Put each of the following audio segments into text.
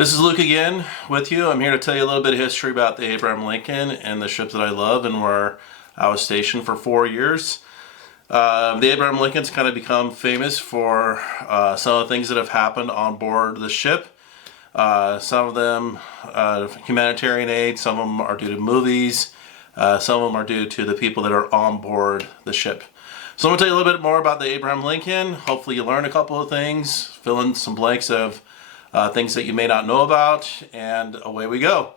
This is Luke again with you. I'm here to tell you a little bit of history about the Abraham Lincoln and the ship that I love and where I was stationed for 4 years. The Abraham Lincoln's kind of become famous for some of the things that have happened on board the ship. Some of them humanitarian aid, some of them are due to movies, some of them are due to the people that are on board the ship. So I'm going to tell you a little bit more about the Abraham Lincoln. Hopefully you learn a couple of things, fill in some blanks of things that you may not know about, and away we go.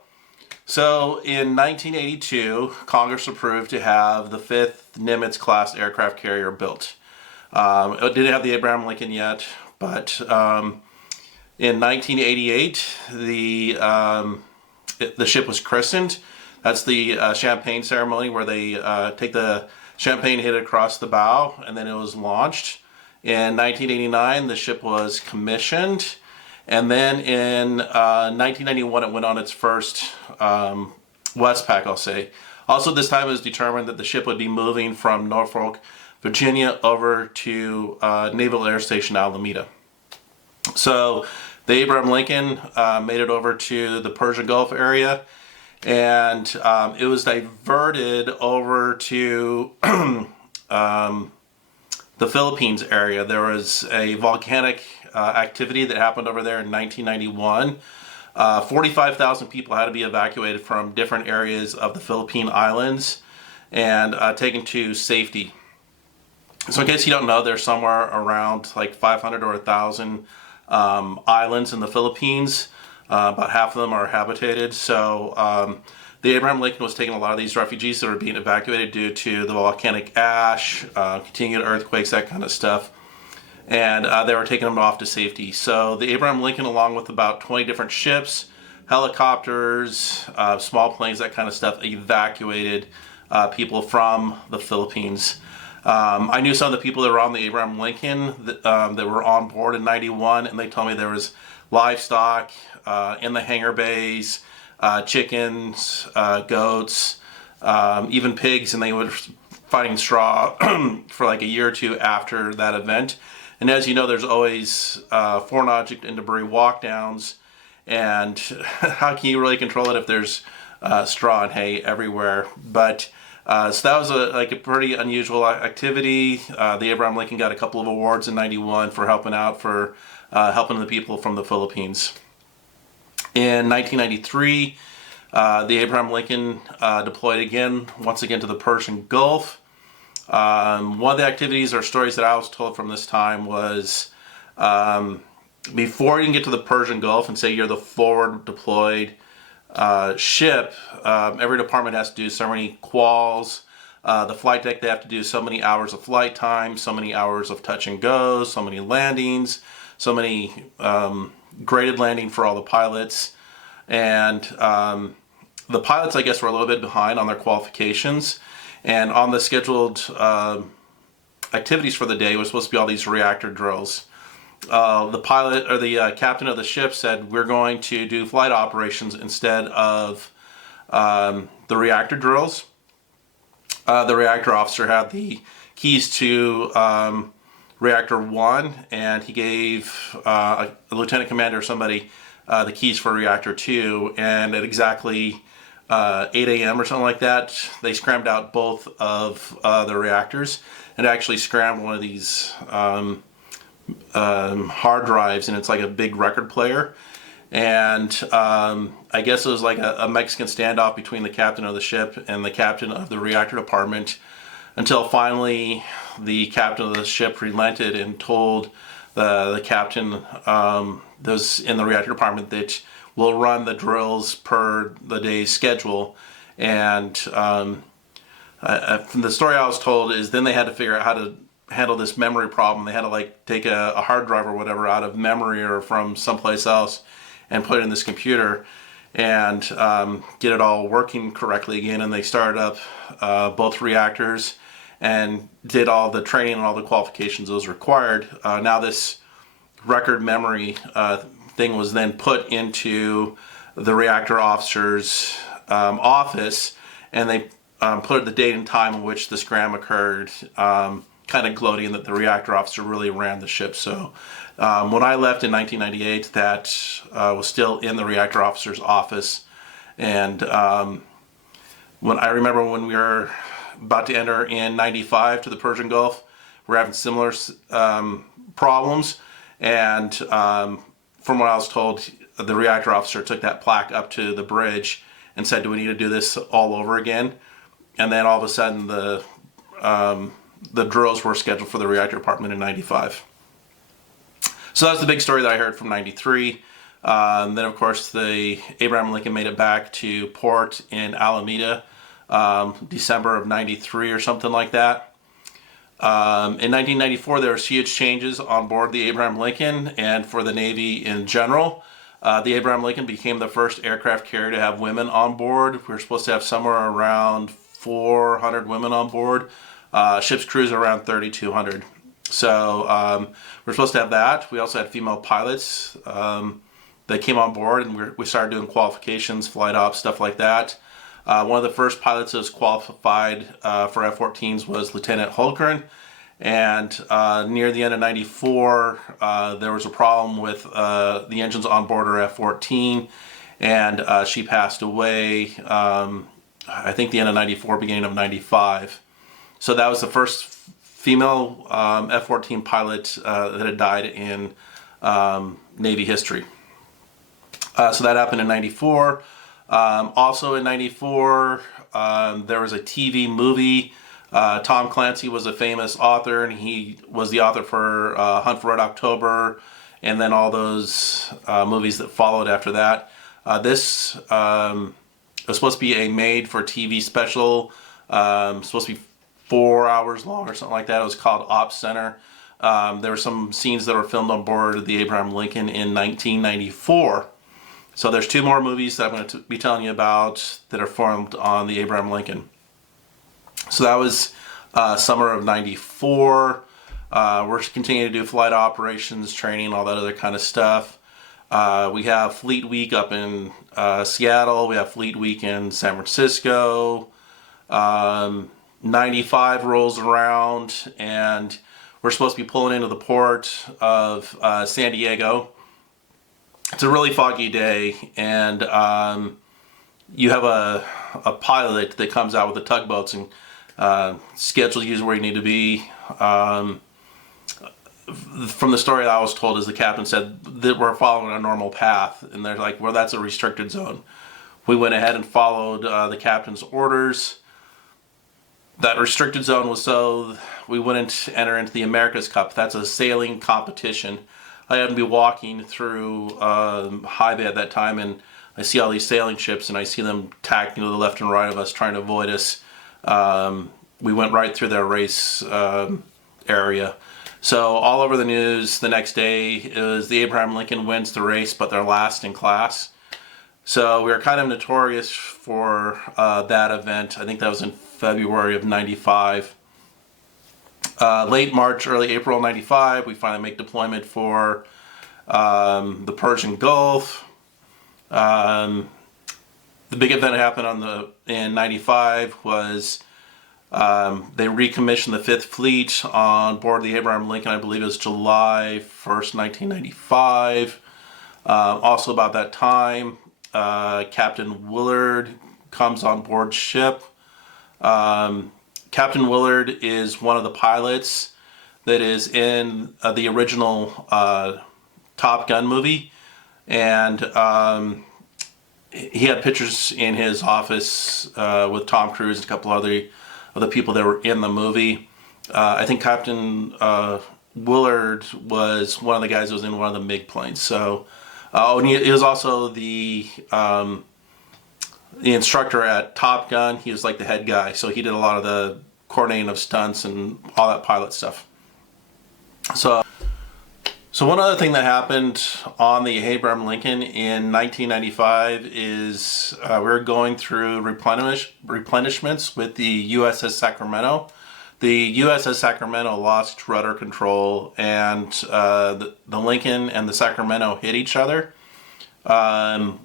So in 1982, Congress approved to have the 5th Nimitz-class aircraft carrier built. It didn't have the Abraham Lincoln yet, but in 1988, the ship was christened. That's the champagne ceremony where they take the champagne, hit it across the bow, and then it was launched. In 1989, the ship was commissioned. And then in 1991, it went on its first Westpac, I'll say. Also, this time it was determined that the ship would be moving from Norfolk, Virginia, over to Naval Air Station Alameda. So the Abraham Lincoln made it over to the Persian Gulf area, and it was diverted over to the Philippines area. There was a volcanic activity that happened over there in 1991. 45,000 people had to be evacuated from different areas of the Philippine Islands and taken to safety. So in case you don't know, there's somewhere around like 500 or 1,000 islands in the Philippines. About half of them are habitated. So the Abraham Lincoln was taking a lot of these refugees that were being evacuated due to the volcanic ash, continued earthquakes, that kind of stuff. And they were taking them off to safety. So the Abraham Lincoln, along with about 20 different ships, helicopters, small planes, that kind of stuff, evacuated people from the Philippines. I knew some of the people that were on the Abraham Lincoln that were on board in '91, and they told me there was livestock in the hangar bays, chickens, goats, even pigs, and they were finding straw for like a year or two after that event. And as you know, there's always foreign object and debris walk downs, and how can you really control it if there's straw and hay everywhere? But so that was a pretty unusual activity. The Abraham Lincoln got a couple of awards in '91 for helping out, for helping the people from the Philippines. In 1993, the Abraham Lincoln deployed once again to the Persian Gulf. One of the activities or stories that I was told from this time was before you can get to the Persian Gulf and say you're the forward deployed ship, every department has to do so many quals. The flight deck, they have to do so many hours of flight time, so many hours of touch and go, so many landings, so many graded landing for all the pilots. And the pilots, I guess, were a little bit behind on their qualifications. And on the scheduled activities for the day was supposed to be all these reactor drills. The pilot or the captain of the ship said, we're going to do flight operations instead of the reactor drills. The reactor officer had the keys to reactor 1, and he gave a lieutenant commander or somebody the keys for reactor 2, and at exactly 8 a.m. or something like that, they scrammed out both of the reactors and actually scrambled one of these hard drives, and it's like a big record player. And I guess it was like a Mexican standoff between the captain of the ship and the captain of the reactor department, until finally the captain of the ship relented and told the captain that was in the reactor department that we'll run the drills per the day's schedule. And from the story I was told is then they had to figure out how to handle this memory problem. They had to like take a hard drive or whatever out of memory or from someplace else and put it in this computer and get it all working correctly again. And they started up both reactors and did all the training and all the qualifications that was required. Now this record memory thing was then put into the reactor officer's office, and they put the date and time in which the scram occurred kind of gloating that the reactor officer really ran the ship. So when I left in 1998, that was still in the reactor officer's office. And when I remember when we were about to enter in 95 to the Persian Gulf, we're having similar problems. And from what I was told, the reactor officer took that plaque up to the bridge and said, "Do we need to do this all over again?" And then all of a sudden, the drills were scheduled for the reactor department in 95. So that's the big story that I heard from 93. Then, of course, the Abraham Lincoln made it back to port in Alameda, December of 93 or something like that. In 1994, there was huge changes on board the Abraham Lincoln and for the Navy in general. The Abraham Lincoln became the first aircraft carrier to have women on board. We were supposed to have somewhere around 400 women on board. Ship's crews are around 3,200. So we're supposed to have that. We also had female pilots that came on board, and we started doing qualifications, flight ops, stuff like that. One of the first pilots that was qualified for F-14s was Lieutenant Holgren. And near the end of 94, there was a problem with the engines on board her F-14, and she passed away, I think the end of 94, beginning of 95. So that was the first female F-14 pilot that had died in Navy history. So that happened in 94. Also in 94, there was a TV movie. Tom Clancy was a famous author, and he was the author for Hunt for Red October, and then all those movies that followed after that. This was supposed to be a made-for-TV special, supposed to be 4 hours long or something like that. It was called Ops Center. There were some scenes that were filmed on board the Abraham Lincoln in 1994. So there's 2 more movies that I'm going to be telling you about that are filmed on the Abraham Lincoln. So that was summer of 94. We're continuing to do flight operations, training, all that other kind of stuff. We have Fleet Week up in Seattle. We have Fleet Week in San Francisco. 95 rolls around, and we're supposed to be pulling into the port of San Diego. It's a really foggy day, and you have a pilot that comes out with the tugboats and schedules you where you need to be. From the story that I was told, is the captain said that we're following a normal path, and they're like, well, that's a restricted zone. We went ahead and followed the captain's orders. That restricted zone was so we wouldn't enter into the America's Cup. That's a sailing competition. I happened to be walking through high bay at that time, and I see all these sailing ships, and I see them tacking to the left and right of us, trying to avoid us. We went right through their race area. So all over the news the next day is the Abraham Lincoln wins the race, but they're last in class. So we were kind of notorious for that event. I think that was in February of 95. Late March, early April 95, we finally make deployment for the Persian Gulf. The big event that happened in 95 was they recommissioned the 5th Fleet on board the Abraham Lincoln. I believe it was July 1st, 1995. Also about that time, Captain Willard comes on board ship. Captain Willard is one of the pilots that is in the original Top Gun movie, and he had pictures in his office with Tom Cruise and a couple other of the people that were in the movie. I think Captain Willard was one of the guys that was in one of the MiG planes. So, and he was also the instructor at Top Gun. He was like the head guy, so he did a lot of the coordinating of stunts and all that pilot stuff. So one other thing that happened on the Abraham Lincoln in 1995 is we were going through replenishments with the USS Sacramento. The USS Sacramento lost rudder control, and the Lincoln and the Sacramento hit each other. The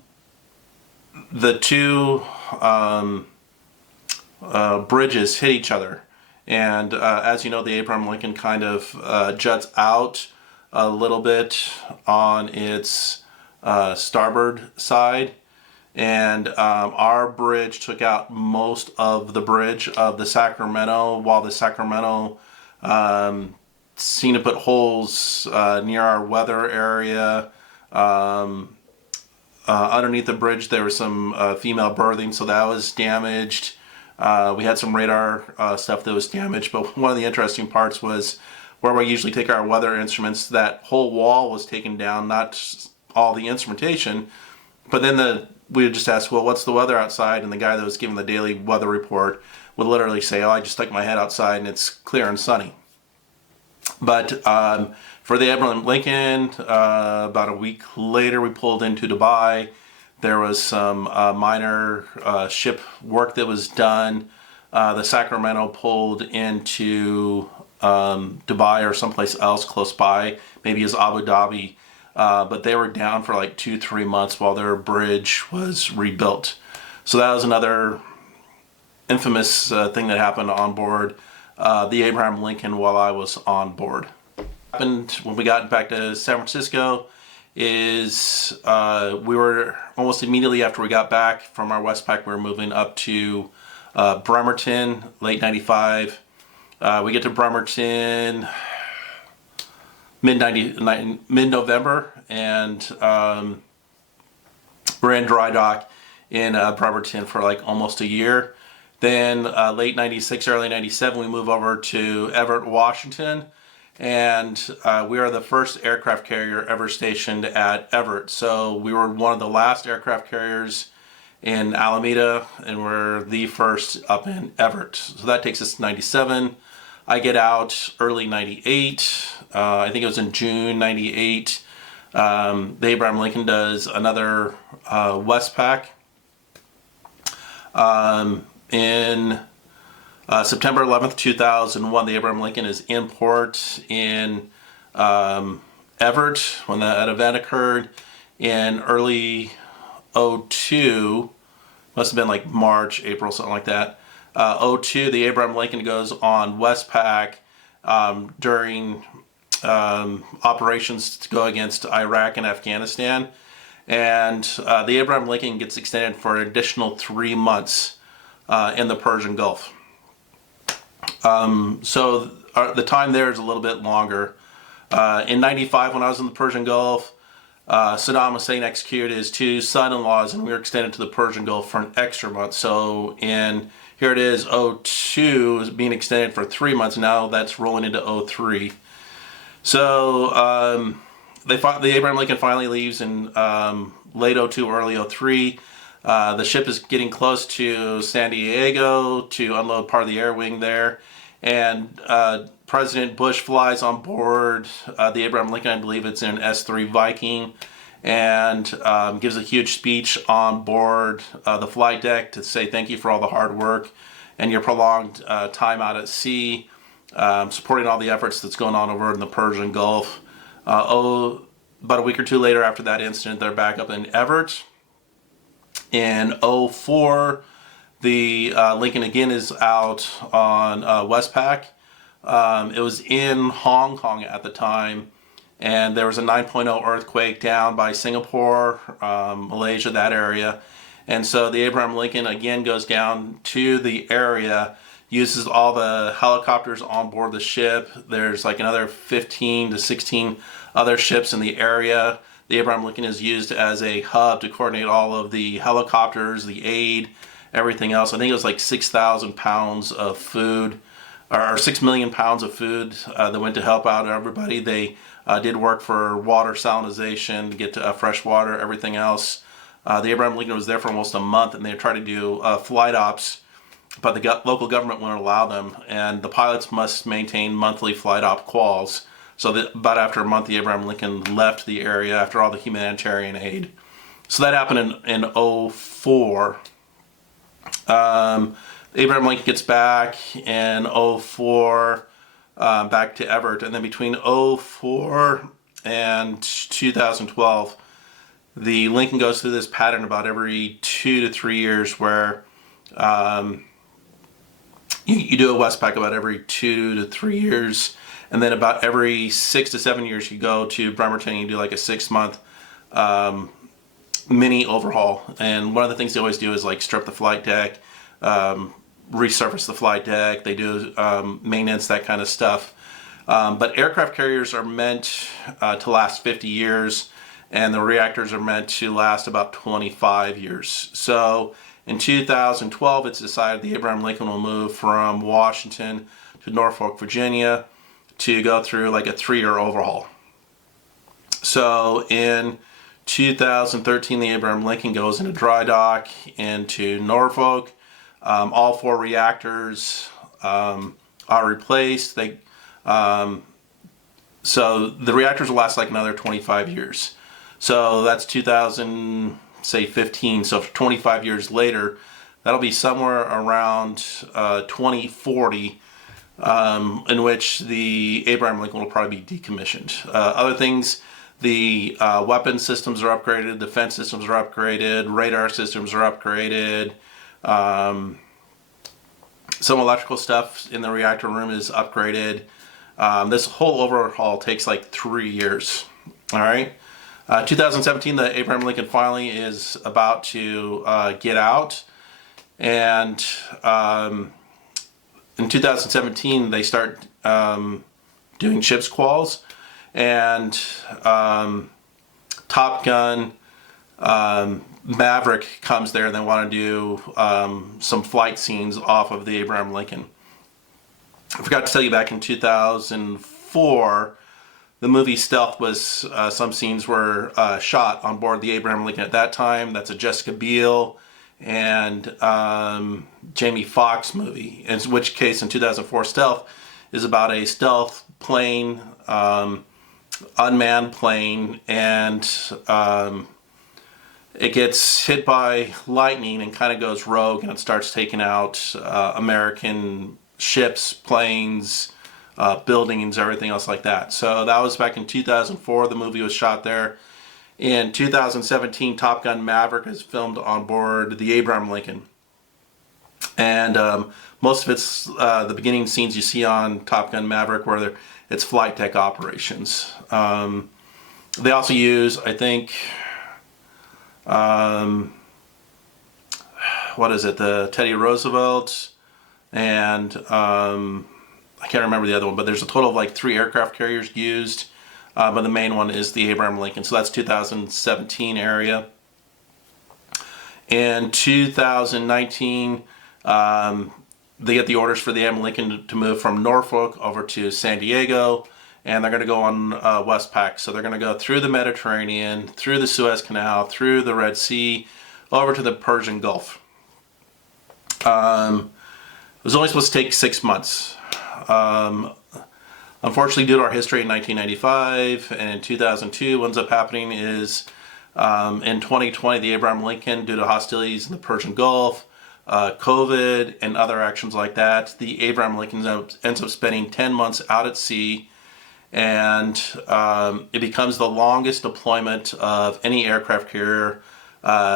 two bridges hit each other, And as you know, the Abraham Lincoln kind of juts out a little bit on its starboard side. And our bridge took out most of the bridge of the Sacramento, while the Sacramento seemed to put holes near our weather area. Underneath the bridge there was some female berthing, so that was damaged. We had some radar stuff that was damaged, but one of the interesting parts was where we usually take our weather instruments, that whole wall was taken down, not all the instrumentation. But then we would just ask, well, what's the weather outside? And the guy that was giving the daily weather report would literally say, oh, I just stuck my head outside and it's clear and sunny. But for the Abraham Lincoln, about a week later, we pulled into Dubai. There was some minor ship work that was done. The Sacramento pulled into Dubai or someplace else close by, maybe as Abu Dhabi. But they were down for like 2-3 months while their bridge was rebuilt. So that was another infamous thing that happened on board the Abraham Lincoln while I was on board. What happened when we got back to San Francisco is we were almost immediately after we got back from our Westpac, we were moving up to Bremerton, late 95. We get to Bremerton mid-November, and we're in dry dock in Bremerton for like almost a year. Then late 96, early 97, we move over to Everett, Washington, and we are the first aircraft carrier ever stationed at Everett. So we were one of the last aircraft carriers in Alameda, and we're the first up in Everett. So that takes us to 97. I get out early 98. I think it was in June 98. The Abraham Lincoln does another Westpac. In September 11th, 2001, the Abraham Lincoln is in port in Everett when that event occurred. In early 02, must have been like March, April, something like that. 02, the Abraham Lincoln goes on Westpac during operations to go against Iraq and Afghanistan. And the Abraham Lincoln gets extended for an additional 3 months in the Persian Gulf. So the time there is a little bit longer. In 95, when I was in the Persian Gulf, Saddam Hussein executed his 2 son-in-laws, and we were extended to the Persian Gulf for an extra month. So here it is, 02 is being extended for 3 months. Now that's rolling into 03. So the Abraham Lincoln finally leaves in late 02, early 03. The ship is getting close to San Diego to unload part of the air wing there. And President Bush flies on board the Abraham Lincoln, I believe it's in an S-3 Viking, and gives a huge speech on board the flight deck to say thank you for all the hard work and your prolonged time out at sea, supporting all the efforts that's going on over in the Persian Gulf. About a week or two later after that incident, they're back up in Everett. In 04, the Lincoln again is out on Westpac. It was in Hong Kong at the time, and there was a 9.0 earthquake down by Singapore, Malaysia, that area. And so the Abraham Lincoln again goes down to the area, uses all the helicopters on board the ship. There's like another 15 to 16 other ships in the area. The Abraham Lincoln is used as a hub to coordinate all of the helicopters, the aid, everything else. I think it was like 6,000 pounds of food, or 6 million pounds of food that went to help out everybody. They did work for water salinization to get to fresh water, everything else. The Abraham Lincoln was there for almost a month, and they tried to do flight ops, but the local government wouldn't allow them, and the pilots must maintain monthly flight op quals. So about after a month, the Abraham Lincoln left the area after all the humanitarian aid. So that happened in 04. Abraham Lincoln gets back in 04, back to Everett. And then between 04 and 2012, the Lincoln goes through this pattern about every 2 to 3 years where You do a Westpac about every 2 to 3 years, and then about every 6 to 7 years you go to Bremerton and you do like a 6-month mini overhaul. And one of the things they always do is like strip the flight deck, resurface the flight deck. They do maintenance, that kind of stuff. But aircraft carriers are meant to last 50 years, and the reactors are meant to last about 25 years. So in 2012, it's decided the Abraham Lincoln will move from Washington to Norfolk, Virginia, to go through like a 3-year overhaul. So in 2013, the Abraham Lincoln goes into dry dock into Norfolk. All 4 reactors are replaced. So the reactors will last like another 25 years. So that's 2015. So 25 years later, that'll be somewhere around 2040, in which the Abraham Lincoln will probably be decommissioned. Other things, the weapon systems are upgraded, defense systems are upgraded, radar systems are upgraded. Some electrical stuff in the reactor room is upgraded. This whole overhaul takes like 3 years. All right. 2017, the Abraham Lincoln finally is about to get out, and in 2017 they start doing ships quals, and Top Gun Maverick comes there, and they want to do some flight scenes off of the Abraham Lincoln. I forgot to tell you, back in 2004, the movie Stealth was, some scenes were shot on board the Abraham Lincoln at that time. That's a Jessica Biel and Jamie Foxx movie, in which case in 2004 Stealth is about a stealth plane, unmanned plane, and it gets hit by lightning and kind of goes rogue, and it starts taking out American ships, planes, buildings, everything else like that. So that was back in 2004. The movie was shot there. In 2017, Top Gun Maverick is filmed on board the Abraham Lincoln. And most of it's the beginning scenes you see on Top Gun Maverick, where it's flight deck operations. They also use, I think, what is it, the Teddy Roosevelt, and I can't remember the other one, but there's a total of like 3 aircraft carriers used, but the main one is the Abraham Lincoln. So that's 2017 area. In 2019, they get the orders for the Abraham Lincoln to move from Norfolk over to San Diego, and they're going to go on Westpac. So they're going to go through the Mediterranean, through the Suez Canal, through the Red Sea, over to the Persian Gulf. It was only supposed to take 6 months. Unfortunately, due to our history in 1995 and in 2002, what ends up happening is in 2020, the Abraham Lincoln, due to hostilities in the Persian Gulf, COVID, and other actions like that, the Abraham Lincoln ends up spending 10 months out at sea, and it becomes the longest deployment of any aircraft carrier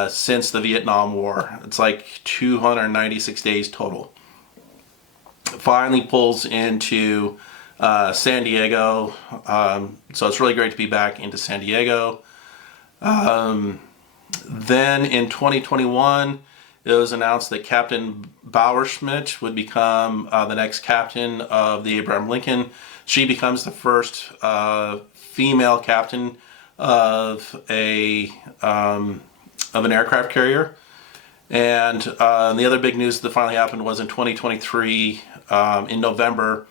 since the Vietnam War. It's like 296 days total. Finally pulls into San Diego, so it's really great to be back into San Diego. Then in 2021, it was announced that Captain Bauerschmidt would become the next captain of the Abraham Lincoln. She becomes the first female captain of an aircraft carrier. And the other big news that finally happened was in 2023, in November,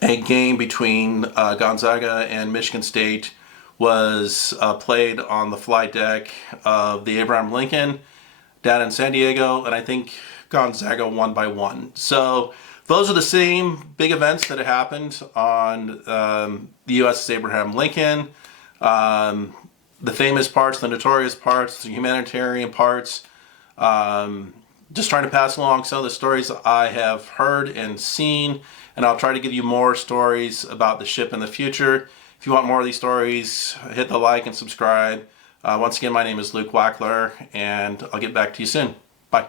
a game between Gonzaga and Michigan State was played on the flight deck of the Abraham Lincoln down in San Diego, and I think Gonzaga won by 1. So those are the same big events that had happened on the USS Abraham Lincoln. The famous parts, the notorious parts, the humanitarian parts. Just trying to pass along some of the stories I have heard and seen, and I'll try to give you more stories about the ship in the future. If you want more of these stories, hit the like and subscribe. Once again, my name is Luke Wackler, and I'll get back to you soon. Bye.